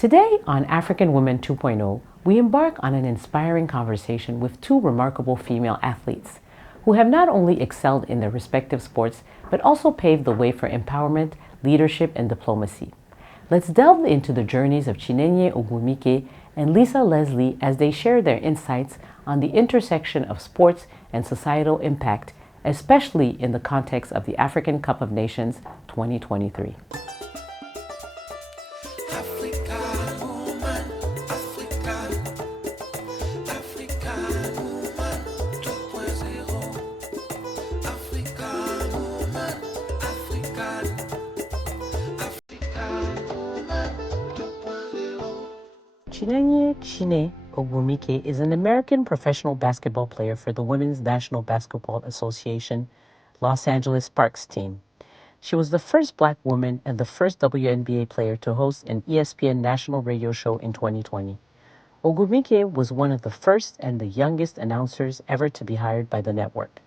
Today on African Women 2.0, we embark on an inspiring conversation with two remarkable female athletes who have not only excelled in their respective sports, but also paved the way for empowerment, leadership, and diplomacy. Let's delve into the journeys of Chine Ogwumike and Leslie as they share their insights on the intersection of sports and societal impact, especially in the context of the African Cup of Nations 2023. Chine Ogwumike is an American professional basketball player for the Women's National Basketball Association Los Angeles Sparks team. She was the first Black woman and the first WNBA player to host an ESPN national radio show in 2020. Ogwumike was one of the first and the youngest announcers ever to be hired by the network.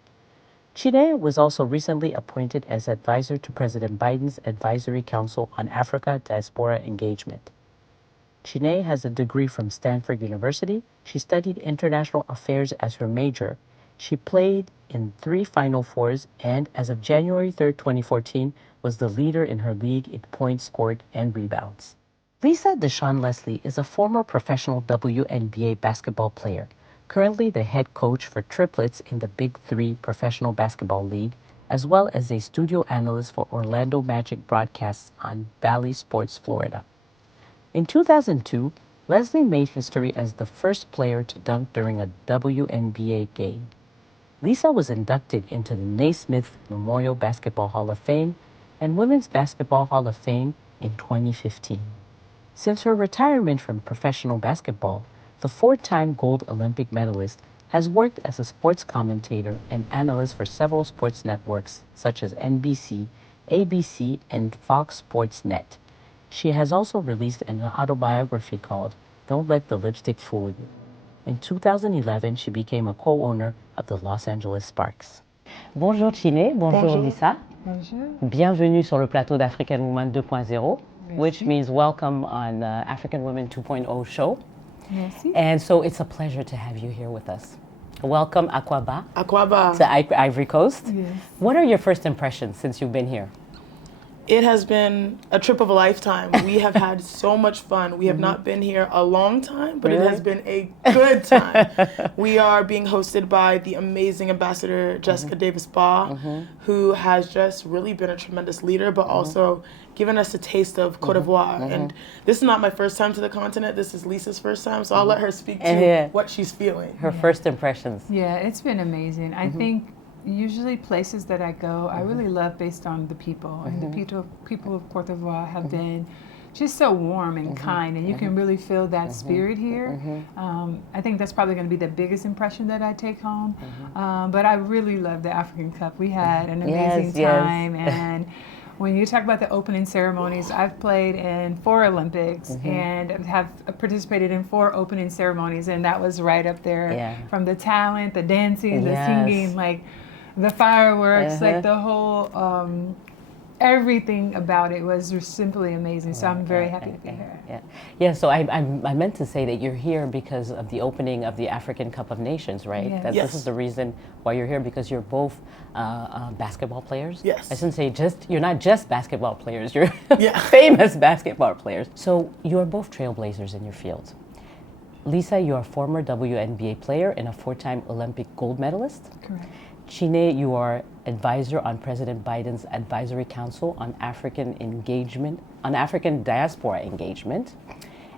Chine was also recently appointed as advisor to President Biden's Advisory Council on Africa Diaspora Engagement. Chine has a degree from Stanford University. She studied international affairs as her major. She played in 3 Final Fours and, as of January 3, 2014, was the leader in her league in points scored and rebounds. Lisa Deshawn Leslie is a former professional WNBA basketball player, currently the head coach for triplets in the Big 3 Professional Basketball League, as well as a studio analyst for Orlando Magic broadcasts on Bally Sports, Florida. In 2002, Leslie made history as the first player to dunk during a WNBA game. Lisa was inducted into the Naismith Memorial Basketball Hall of Fame and Women's Basketball Hall of Fame in 2015. Since her retirement from professional basketball, the 4-time gold Olympic medalist has worked as a sports commentator and analyst for several sports networks such as NBC, ABC, and Fox Sports Net. She has also released an autobiography called Don't Let the Lipstick Fool You. In 2011, she became a co-owner of the Los Angeles Sparks. Bonjour Chine, bonjour Lisa. Bonjour. Bienvenue sur le plateau d'African Women 2.0, which means welcome on African Women 2.0 show. Merci. And so it's a pleasure to have you here with us. Welcome Akwaba. Akwaba. To Ivory Coast. Yes. What are your first impressions since you've been here? It has been a trip of a lifetime. We have had so much fun. We have not been here a long time, but Really? it has been a good time. We are being hosted by the amazing ambassador, Jessica Davis-Baugh, who has just really been a tremendous leader, but also given us a taste of Côte d'Ivoire. And this is not my first time to the continent. This is Lisa's first time, so I'll let her speak to what she's feeling. Her first impressions. Yeah, it's been amazing. I think usually places that I go, I really love based on the people. And the people of Côte d'Ivoire have been just so warm and kind, and you can really feel that spirit here. I think that's probably going to be the biggest impression that I take home. But I really love the African Cup. We had an amazing time. And when you talk about the opening ceremonies, I've played in 4 Olympics and have participated in 4 opening ceremonies, and that was right up there. From the talent, the dancing, the singing, like the fireworks, like the whole, everything about it was just simply amazing. So I'm very happy to be here. Yeah, so I meant to say that you're here because of the opening of the African Cup of Nations, right? Yes. This is the reason why you're here, because you're both basketball players. Yes. I shouldn't say you're not just basketball players, you're famous basketball players. So you're both trailblazers in your field. Lisa, you're a former WNBA player and a 4-time Olympic gold medalist. Correct. Chine, you are advisor on President Biden's Advisory Council on African Diaspora Engagement,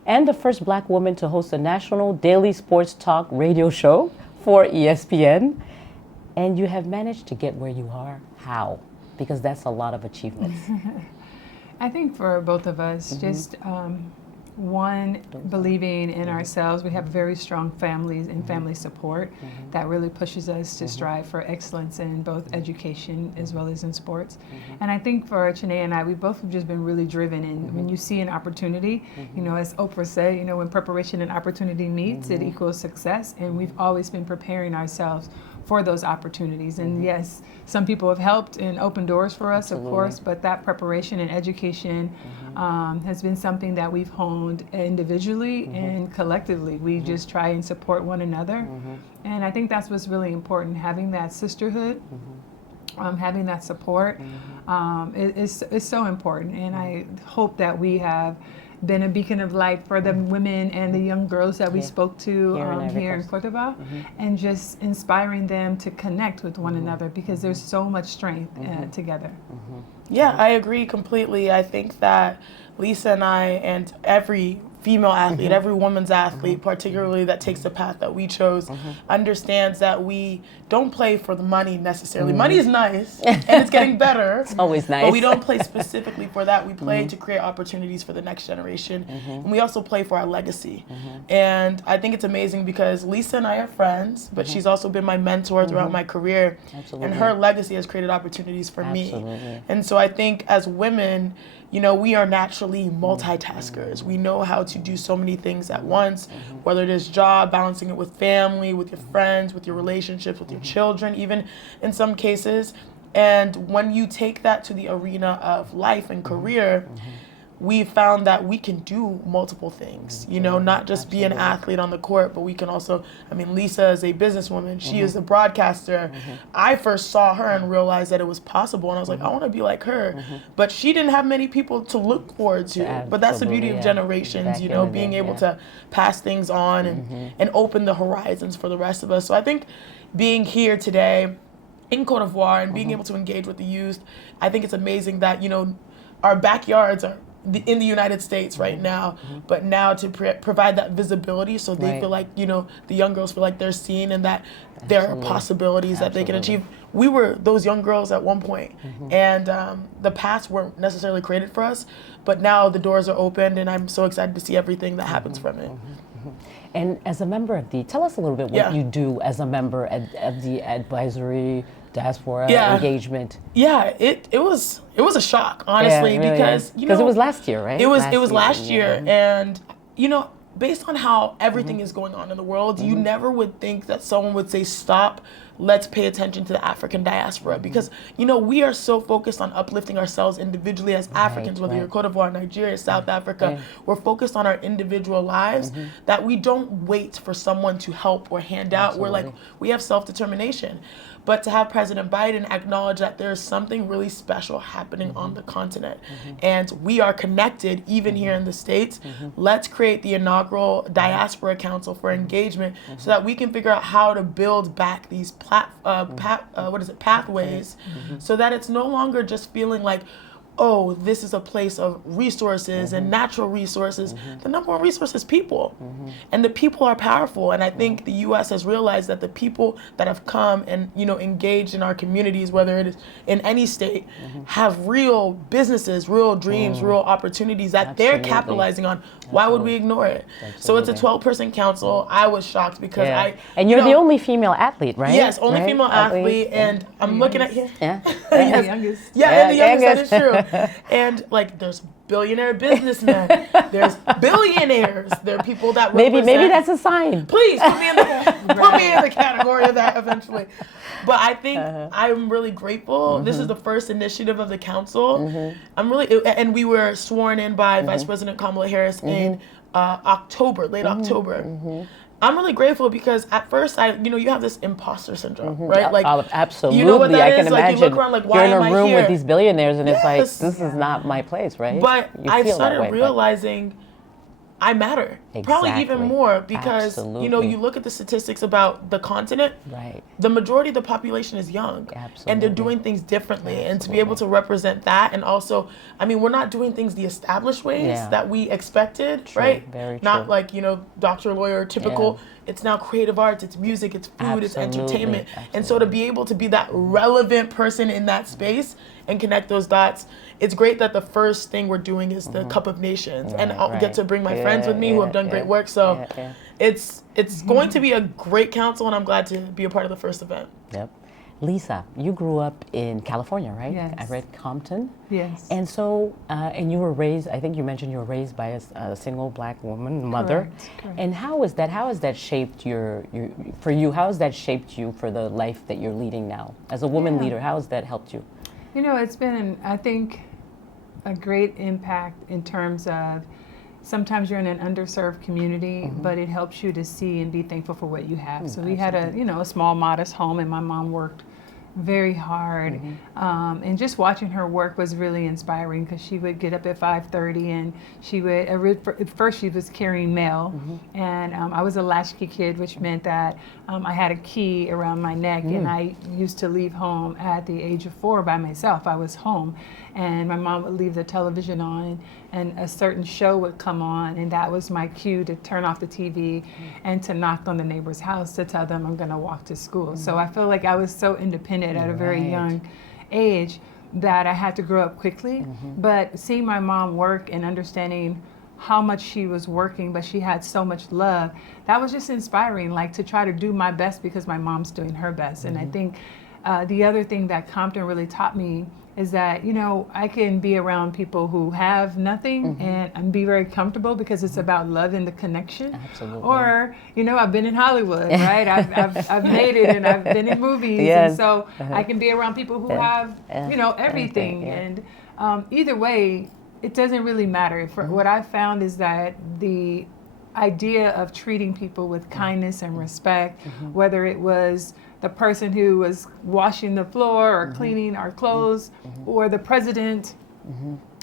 and the first Black woman to host a national daily sports talk radio show for ESPN. And you have managed to get where you are. How? Because that's a lot of achievements. I think for both of us, just one, believing in ourselves. We have very strong families and family support that really pushes us to strive for excellence in both education as well as in sports. And I think for Chine and I, we both have just been really driven. And when you see an opportunity, you know, as Oprah said, you know, when preparation and opportunity meets, it equals success. And we've always been preparing ourselves for those opportunities. And yes, some people have helped and opened doors for us, of course, but that preparation and education has been something that we've honed individually and collectively. We just try and support one another. And I think that's what's really important, having that sisterhood, having that support is so important. And I hope that we have been a beacon of light for the women and the young girls that we spoke to here in Cote d'Ivoire, and just inspiring them to connect with one another, because there's so much strength together. Yeah, I agree completely. I think that Lisa and I, and every female athlete, every woman's athlete, particularly that takes the path that we chose, understands that we don't play for the money necessarily. Money is nice, and it's getting better. It's always nice. But we don't play specifically for that. We play to create opportunities for the next generation. And we also play for our legacy. And I think it's amazing because Lisa and I are friends, but she's also been my mentor throughout my career. Absolutely. And her legacy has created opportunities for Absolutely. me. And so I think as women, you know, we are naturally multitaskers. We know how to do so many things at once, whether it is job, balancing it with family, with your friends, with your relationships, with your children, even in some cases. And when you take that to the arena of life and career, we found that we can do multiple things, you know, not just be an athlete on the court, but we can also, I mean, Lisa is a businesswoman. She is a broadcaster. I first saw her and realized that it was possible. And I was like, I want to be like her. But she didn't have many people to look forward to. But that's the beauty of generations, you know, being able to pass things on and open the horizons for the rest of us. So I think being here today in Cote d'Ivoire and being able to engage with the youth, I think it's amazing that, you know, our backyards are in the United States right now, but now to provide that visibility so they feel like, you know, the young girls feel like they're seen and that there are possibilities that they can achieve. We were those young girls at one point, and the paths weren't necessarily created for us, but now the doors are opened and I'm so excited to see everything that happens from it. And as a member of tell us a little bit what you do as a member of the advisory diaspora engagement. Yeah, it was a shock, honestly, because you know, it was last year, right? It was last year, and you know, based on how everything is going on in the world, you never would think that someone would say, stop, let's pay attention to the African diaspora, because you know, we are so focused on uplifting ourselves individually as Africans, whether you're Cote d'Ivoire, Nigeria, South Africa, we're focused on our individual lives, that we don't wait for someone to help or hand out. We're like, we have self-determination. But to have President Biden acknowledge that there's something really special happening on the continent, and we are connected even here in the States, let's create the inaugural Diaspora Council for Engagement so that we can figure out how to build back these pathways, so that it's no longer just feeling like, oh, this is a place of resources and natural resources. The number one resource is people. And the people are powerful. And I think the U.S. has realized that the people that have come and, you know, engaged in our communities, whether it is in any state, have real businesses, real dreams, real opportunities that they're capitalizing on. Why would we ignore it? So it's a 12-person council. I was shocked because And you're the only female athlete, right? Yes, only female athlete. And I'm looking at here. And the youngest. And the youngest, that is true. And like, there's billionaire businessmen, there's billionaires, there are people that maybe that's a sign. Please put me in the category of that eventually. But I think I'm really grateful. This is the first initiative of the council. I'm really, and we were sworn in by Vice President Kamala Harris in October, late October. I'm really grateful because at first, you have this imposter syndrome, right? Like, absolutely, you know what that I is? can imagine. Like, you look around, like, why you're in am a room I here? with these billionaires, and it's like, this is not my place, right? But I started way, realizing I matter. Probably even more because, you know, you look at the statistics about the continent, the majority of the population is young. And they're doing things differently. And to be able to represent that, and also, I mean, we're not doing things the established ways that we expected, right? Very not true. like, you know, doctor, lawyer, typical. It's now creative arts, it's music, it's food, it's entertainment. And so to be able to be that relevant person in that space and connect those dots, it's great that the first thing we're doing is the Cup of Nations. And I'll get to bring my friends with me who have done great work. So it's going to be a great council, and I'm glad to be a part of the first event. Lisa, you grew up in California, right? Yes. I read Compton. Yes. And so, and you were raised, I think you mentioned you were raised by a single black woman, mother. Correct. And how has that shaped for you, how has that shaped you for the life that you're leading now? As a woman leader, how has that helped you? You know, it's been, I think, a great impact in terms of sometimes you're in an underserved community, but it helps you to see and be thankful for what you have. So we had a small, modest home, and my mom worked very hard. And just watching her work was really inspiring because she would get up at 5:30 and she would, at first she was carrying mail. And I was a latchkey kid, which meant that I had a key around my neck and I used to leave home at the age of 4 by myself. I was home and my mom would leave the television on and a certain show would come on and that was my cue to turn off the TV and to knock on the neighbor's house to tell them I'm gonna walk to school. So I feel like I was so independent at a very young age that I had to grow up quickly. But seeing my mom work and understanding how much she was working, but she had so much love, that was just inspiring, like to try to do my best because my mom's doing her best. And I think the other thing that Compton really taught me is that, you know, I can be around people who have nothing and be very comfortable because it's about love and the connection. Absolutely. Or, you know, I've been in Hollywood, right? I've made it and I've been in movies. Yes. And so I can be around people who have, you know, everything. And either way, it doesn't really matter. For what I found is that the idea of treating people with kindness and respect, whether it was the person who was washing the floor or cleaning our clothes or the president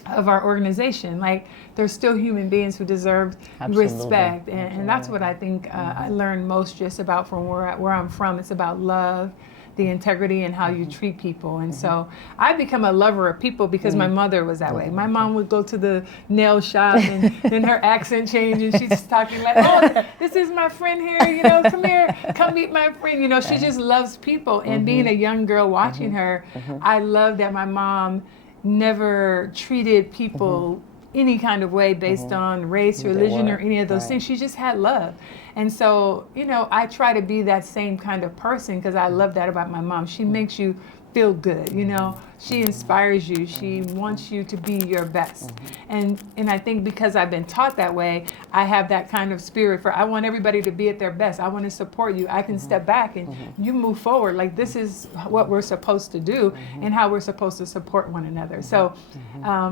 of our organization, like there's still human beings who deserve respect. And that's what I think I learned most just about from where I'm from. It's about love, the integrity and how you treat people. And so I become a lover of people because my mother was that way. My mom would go to the nail shop and then her accent changed and she's talking like, oh, this is my friend here, you know, come here, come meet my friend. You know, she just loves people. And being a young girl watching her, I love that my mom never treated people any kind of way based on race, religion, or any of those things. She just had love. And so, you know, I try to be that same kind of person because I love that about my mom. She makes you feel good, you know. She inspires you. She wants you to be your best. And I think because I've been taught that way, I have that kind of spirit for I want everybody to be at their best. I want to support you. I can step back and you move forward. Like this is what we're supposed to do and how we're supposed to support one another. So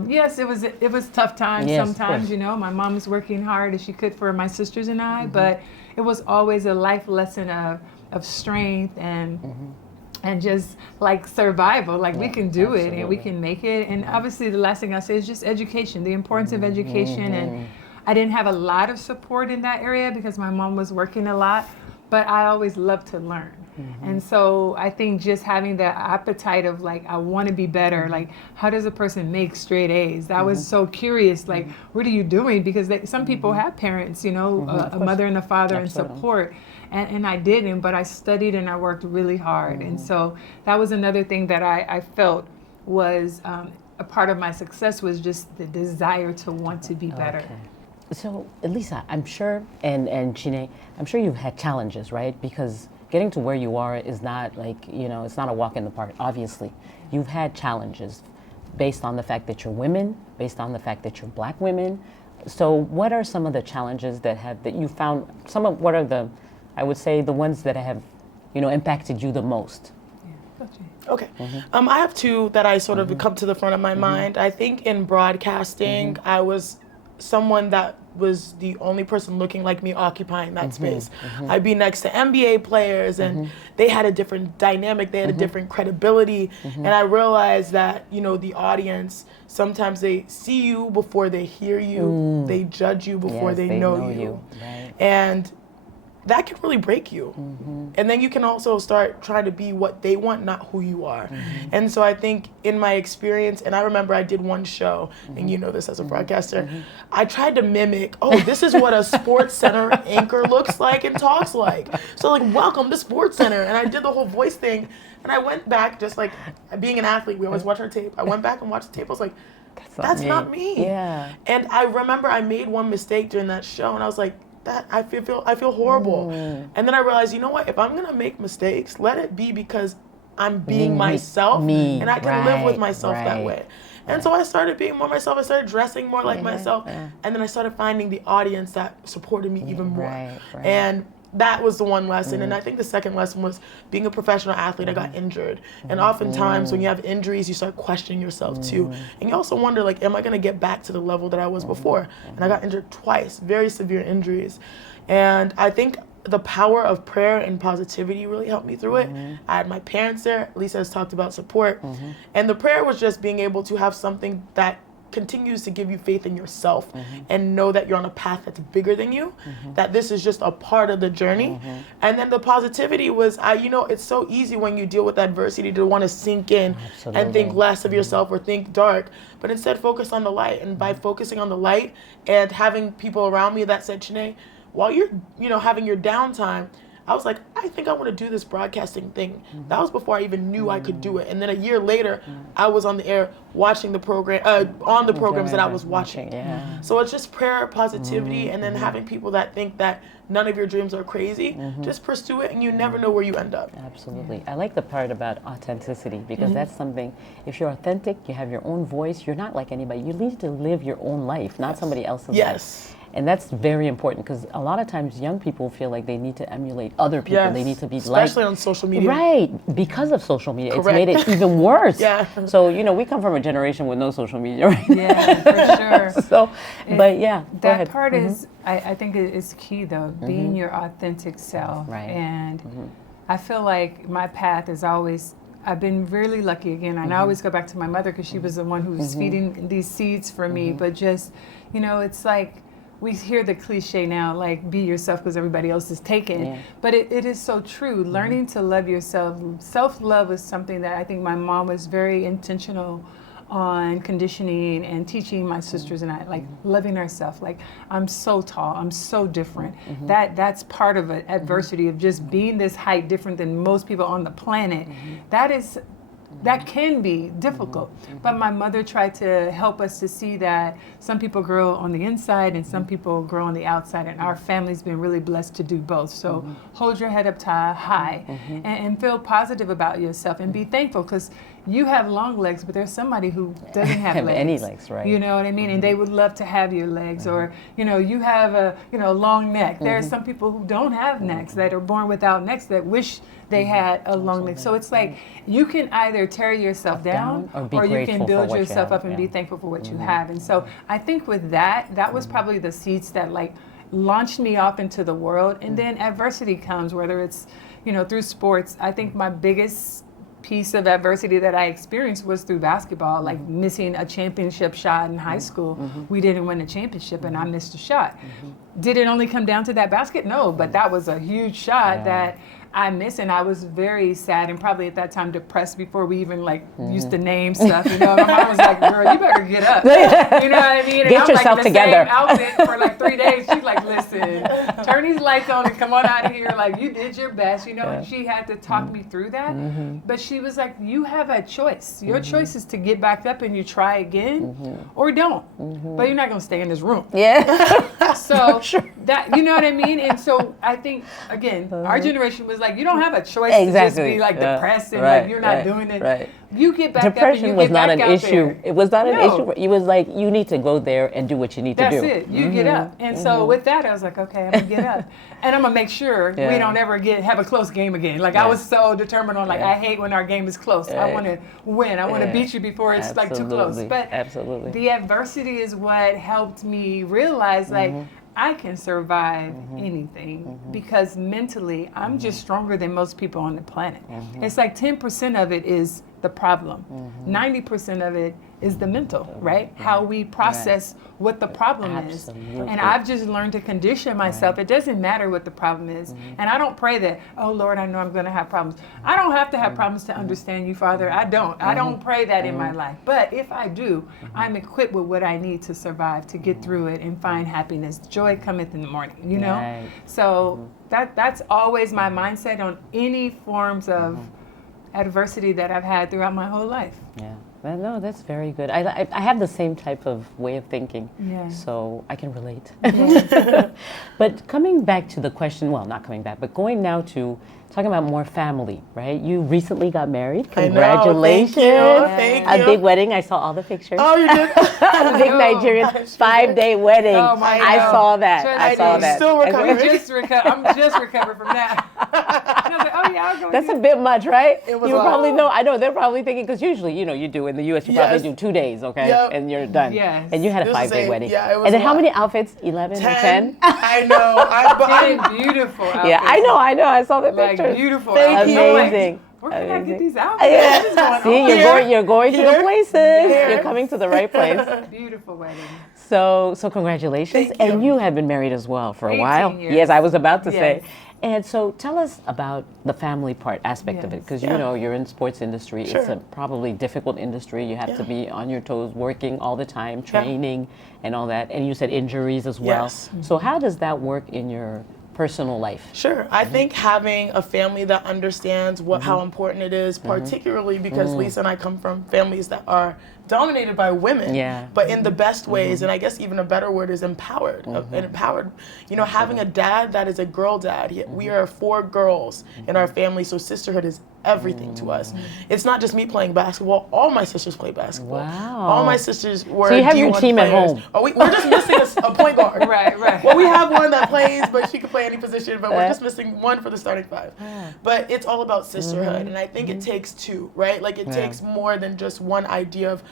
yes, it was tough times sometimes, you know. My mom was working hard as she could for my sisters and I, but it was always a life lesson of strength and just like survival, like we can do it and we can make it. And obviously the last thing I say is just education, the importance of education. And I didn't have a lot of support in that area because my mom was working a lot, but I always loved to learn. And so I think just having the appetite of like, I want to be better. Like, how does a person make straight A's? That was so curious. Like, what are you doing? Because some people have parents, you know, a mother and a father and support. And I didn't, but I studied and I worked really hard. And so that was another thing that I felt was a part of my success was just the desire to want to be better. Okay. So, Lisa, I'm sure, and Chine, I'm sure you've had challenges, right? Because getting to where you are is not like, you know, it's not a walk in the park, obviously. You've had challenges based on the fact that you're women, based on the fact that you're black women. So what are some of the challenges that you found, what are the, I would say, the ones that have, you know, impacted you the most? Okay. I have two that I sort of come to the front of my mind. I think in broadcasting, I was someone that was the only person looking like me occupying that space. I'd be next to NBA players and they had a different dynamic, they had a different credibility. And I realized that, you know, the audience, sometimes they see you before they hear you, they judge you before they know you. Right. And that can really break you. And then you can also start trying to be what they want, not who you are. And so I think in my experience, and I remember I did one show, and you know this as a broadcaster, I tried to mimic, this is what a Sports Center anchor looks like and talks like. So like, welcome to Sports Center. And I did the whole voice thing. And I went back, just like being an athlete, we always watch our tape. I went back and watched the tape. I was like, that's not me. Yeah. And I remember I made one mistake during that show, and I was like, that I feel horrible. And then I realized, you know what, if I'm gonna make mistakes, let it be because I'm being myself, me, and I can live with right, myself that right. way. And so I started being more myself. I started dressing more like myself. And then I started finding the audience that supported me even more. Right. And that was the one lesson. And I think the second lesson was being a professional athlete. I got injured. And oftentimes when you have injuries, you start questioning yourself too. And you also wonder, like, am I going to get back to the level that I was before? And I got injured twice, very severe injuries. And I think the power of prayer and positivity really helped me through it. I had my parents there. Lisa has talked about support. And the prayer was just being able to have something that continues to give you faith in yourself and know that you're on a path that's bigger than you, that this is just a part of the journey. And then the positivity was, it's so easy when you deal with adversity to want to sink in and think less of yourself or think dark, but instead focus on the light. And by focusing on the light and having people around me that said, Chine, while you're, having your downtime, I was like, I think I want to do this broadcasting thing. That was before I even knew I could do it. And then a year later, I was on the air watching the program, on the programs that I was watching. So it's just prayer, positivity, and then having people that think that none of your dreams are crazy. Just pursue it, and you never know where you end up. Absolutely. I like the part about authenticity, because that's something, if you're authentic, you have your own voice, you're not like anybody. You need to live your own life, not somebody else's life. And that's very important, because a lot of times young people feel like they need to emulate other people. They need to be especially on social media. Right, because of social media. It's made it even worse. So, we come from a generation with no social media, right? Yeah, for sure. So, but yeah, go that ahead. part is, I think it is key though, being your authentic self. Right. And I feel like my path is always, I've been really lucky again, and I always go back to my mother, because she was the one who was feeding these seeds for me. But just, it's like, we hear the cliche now, like, be yourself because everybody else is taken. But it is so true. Learning to love yourself. Self-love is something that I think my mom was very intentional on conditioning and teaching my sisters and I, like, loving ourselves. Like, I'm so tall, I'm so different. That's part of it, adversity of just being this height different than most people on the planet. That can be difficult. But my mother tried to help us to see that some people grow on the inside and some people grow on the outside, and our family's been really blessed to do both. So hold your head up high and feel positive about yourself and be thankful, because you have long legs, but there's somebody who doesn't have legs. Any legs, right? You know what I mean? And they would love to have your legs. Or, you have a, long neck. There are some people who don't have necks, that are born without necks, that wish they had a long neck. So it's like, you can either tear yourself down or you can build yourself up and be thankful for what you have. And so I think with that was probably the seeds that, like, launched me off into the world. And then adversity comes, whether it's, through sports. I think my biggest piece of adversity that I experienced was through basketball, like missing a championship shot in high school. We didn't win a championship and I missed a shot. Did it only come down to that basket? No, but that was a huge shot that I missed, and I was very sad and probably at that time depressed before we even used to name stuff. My mom was like, "Girl, you better get up." You know what I mean? And Get I'm yourself like in the together. same outfit for like 3 days. She's like, "Listen, turn these lights on and come on out of here. Like, you did your best." And she had to talk me through that. But she was like, "You have a choice. Your choice is to get back up and you try again, or don't. But you're not gonna stay in this room." So that, you know what I mean? And so I think, again, our generation was like, you don't have a choice to just be like depressed and like you're not doing it. You get back Depression up and you was get not back an out issue. there. It was not an issue. It was like, you need to go there and do what you need to do. That's it. You get up. And so with that, I was like, okay, I'm gonna get up. And I'm gonna make sure we don't ever have a close game again. Like I was so determined on I hate when our game is close. I wanna win. I wanna beat you before it's like too close. But the adversity is what helped me realize I can survive anything because mentally I'm just stronger than most people on the planet. It's like 10% of it is the problem. 90% of it is the mental, right? How we process what the problem is. And I've just learned to condition myself. It doesn't matter what the problem is. And I don't pray that, oh Lord, I know I'm gonna have problems. I don't have to have problems to understand you, Father. I don't. I don't pray that in my life. But if I do, I'm equipped with what I need to survive, to get through it and find happiness. Joy cometh in the morning, you know? So that's always my mindset on any forms of adversity that I've had throughout my whole life. Well, no, that's very good. I have the same type of way of thinking, so I can relate. But coming back to the question, well, not coming back, but going now to talking about more family, right? You recently got married. I know, Congratulations. thank you. A big wedding. I saw all the pictures. Oh, you did? A big Nigerian 5-day wedding. Oh, my I God. saw that. Just- I saw that. Still recovering. I'm just recovered from that. And I was like, oh yeah, I'll go. That's a bit much, right? It was you a lot. probably know. I know they're probably thinking, because usually, you do in the U.S. You probably Yes. do 2 days, okay, Yep. and you're done. Yes. And you had a It was 5-day a- wedding. yeah, it was and then a how lot. many outfits? 11 or 10? I know. Did beautiful outfits. Yeah, I know. I saw the Like pictures. beautiful. Thank outfits. you. I'm like, Amazing. where can I get Amazing. these outfits? What is going See, on? you're going to the Here. places. Here. You're coming to the right place. Beautiful wedding. So congratulations. Thank And you. you have been married as well for a 18 while. years. Yes, I was about to say. Yes. And so tell us about the family part aspect of it, Yes. because Yeah. you're in sports industry. It's Sure. a probably difficult industry. You have to Yeah. be on your toes, working all the time, training and all that. And you said injuries as well. Yes. So how does that work in your personal life? Sure. I think having a family that understands how important it is, particularly because Lisa and I come from families that are dominated by women, Yeah. but in the best ways, and I guess even a better word is empowered. And empowered, having a dad that is a girl dad. We are 4 girls in our family, so sisterhood is everything to us. It's not just me playing basketball. All my sisters play basketball. Wow. All my sisters were So you have your D1 team at players. home. Oh, we're just missing a point guard. Right. Well, we have one that plays, but she can play any position, but we're just missing one for the starting 5. But it's all about sisterhood, and I think it takes 2, right? Like, it takes more than just one idea of,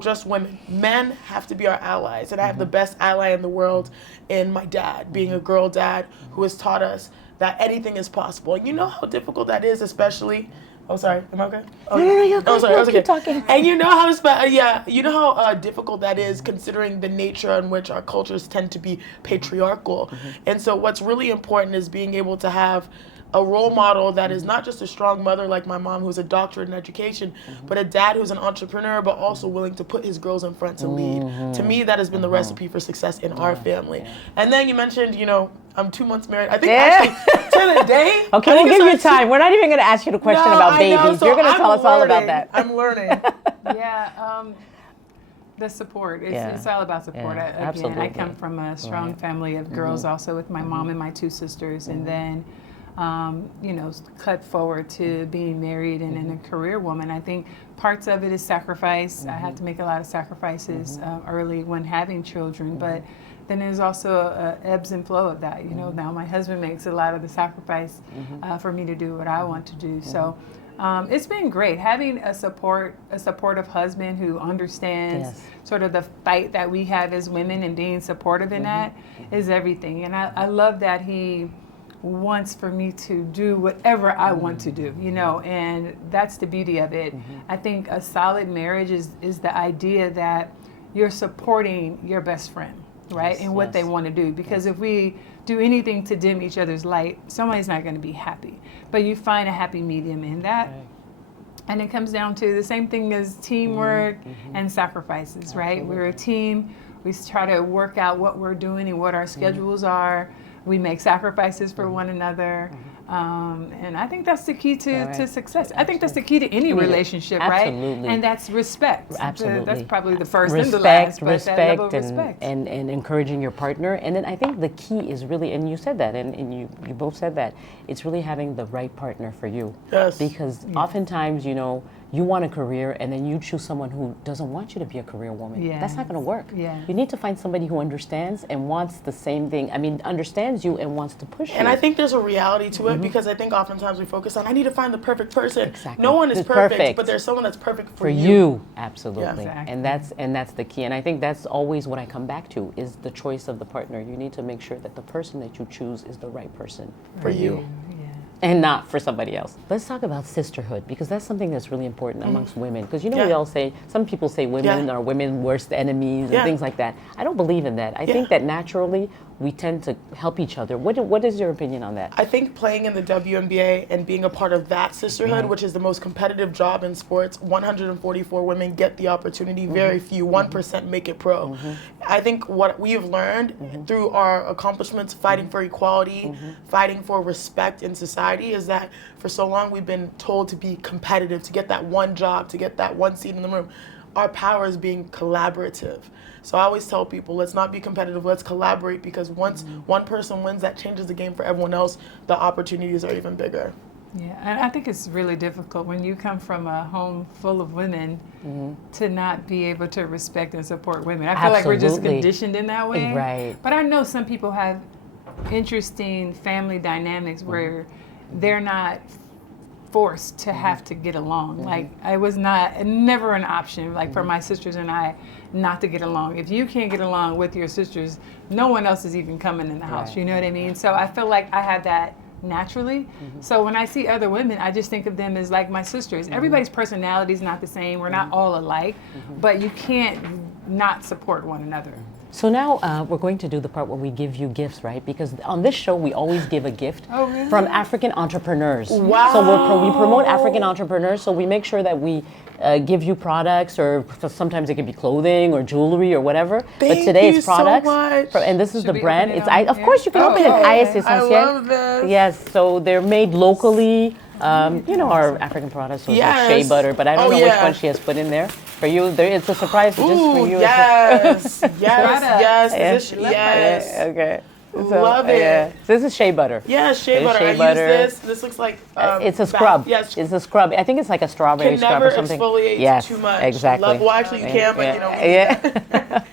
just women. Men have to be our allies, and I have the best ally in the world in my dad, being a girl dad who has taught us that anything is possible. And you know how difficult that is, especially. Oh, sorry. Am I okay? Oh, No, you're oh, good. sorry. I was Keep okay. talking. And you know how difficult that is, considering the nature in which our cultures tend to be patriarchal. And so, what's really important is being able to have a role model that is not just a strong mother like my mom, who's a doctorate in education, but a dad who's an entrepreneur, but also willing to put his girls in front to lead. To me, that has been the recipe for success in our family. And then you mentioned, I'm 2 months married. I think actually to the day. Okay, I we'll think give you it's time. We're not even going to ask you the question No, about I know, babies. so You're going to I'm tell us all about learning. that. I'm learning. Yeah, the support. Yeah. It's all about support. Yeah, Again, absolutely. I come from a strong family of girls, also with my mom and my 2 sisters, and then, cut forward to being married and in a career woman. I think parts of it is sacrifice. I had to make a lot of sacrifices early when having children, but then there's also ebbs and flow of that. Now my husband makes a lot of the sacrifice for me to do what I want to do. So. It's been great having a supportive husband who understands sort of the fight that we have as women, and being supportive in that is everything. And I love that he wants for me to do whatever I want to do, and that's the beauty of it. I think a solid marriage is the idea that you're supporting your best friend, right, in what they want to do. Because if we do anything to dim each other's light, somebody's not going to be happy. But you find a happy medium in that. And it comes down to the same thing as teamwork and sacrifices, right? We're a team. We try to work out what we're doing and what our schedules are. We make sacrifices for one another. And I think that's the key to success. I think that's the key to any relationship, right? Absolutely. And that's respect. Absolutely. That's probably the first and the last. But that level of respect. And encouraging your partner. And then I think the key is really, and you said that, and you both said that, it's really having the right partner for you. Yes. Because oftentimes, you want a career, and then you choose someone who doesn't want you to be a career woman. Yeah. That's not going to work. Yeah. You need to find somebody who understands and wants the same thing. I mean, understands you and wants to push you. And I think there's a reality to it, because I think oftentimes we focus on, I need to find the perfect person. Exactly. No one is It's perfect, but there's someone that's perfect for you. you. Absolutely. Yeah. Exactly. And that's the key. And I think that's always what I come back to, is the choice of the partner. You need to make sure that the person that you choose is the right person for you. And not for somebody else. Let's talk about sisterhood, because that's something that's really important amongst women. Because we all say, some people say women are women's worst enemies and things like that. I don't believe in that. I think that naturally we tend to help each other. What is your opinion on that? I think playing in the WNBA and being a part of that sisterhood, which is the most competitive job in sports, 144 women get the opportunity, very few, 1% make it pro. I think what we have learned through our accomplishments, fighting for equality, fighting for respect in society, is that for so long we've been told to be competitive, to get that one job, to get that one seat in the room. Our power is being collaborative. So I always tell people, let's not be competitive, let's collaborate, because once one person wins, that changes the game for everyone else. The opportunities are even bigger. Yeah, and I think it's really difficult when you come from a home full of women to not be able to respect and support women. I feel like we're just Absolutely. conditioned in that way. Right. But I know some people have interesting family dynamics where they're not forced to have to get along. Like I was never an option, like for my sisters and I, not to get along. If you can't get along with your sisters, no one else is even coming in the house. Right. You know what I mean? So I feel like I have that naturally. So when I see other women, I just think of them as like my sisters. Everybody's personality is not the same. We're not all alike, but you can't not support one another. So now we're going to do the part where we give you gifts, right? Because on this show, we always give a gift from African entrepreneurs. Wow. So we promote African entrepreneurs, so we make sure that we give you products, or sometimes it could be clothing or jewelry or whatever. But today it's products. So much. And this is Should the we brand. open it It's up? Of course you can open it. AS I Essentiel. love this. Yes, so they're made locally. You know our African products, so Yes. shea butter, but I don't know which yeah. one she has put in there. For you, it's a surprise just Ooh, for you. yes, yes, yes. Yeah. Is this, yes. Okay. Love it. Yeah. So this is shea butter. Yeah, shea It's butter. shea I butter. use this. This looks like It's a scrub. Yes. It's a scrub. I think it's like a strawberry Can scrub never or something. exfoliate Yes, too much. exactly. Well, actually you can, but you know. Yeah.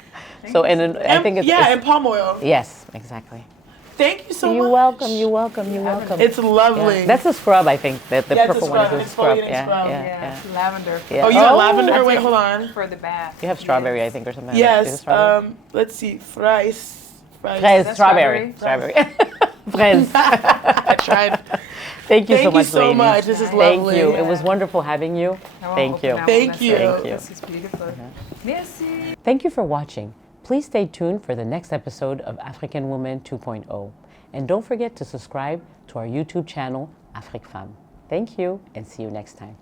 So and then I think it's and palm oil. yes, exactly. Thank you so You're much. welcome. You're welcome. You're welcome. It's lovely. Yeah. That's a scrub, I think. The Yeah, it's a purple one scrub, is a scrub. exfoliating scrub. Yeah, it's lavender Yeah. Oh, you got Oh, lavender? Wait, hold on. for the bath. You have strawberry, I think, or something. Yes. Is it strawberry? Let's see. Fraise. Fraise, that strawberry. strawberry? Fraise. I tried. Thank you so Thank you much, so ladies. much. This is Thank lovely. you. It was wonderful having you. I won't Thank open you. that Thank one. you. Thank you. This is beautiful. Merci. Thank you for watching. Please stay tuned for the next episode of African Woman 2.0. And don't forget to subscribe to our YouTube channel, Afrique Femme. Thank you, and see you next time.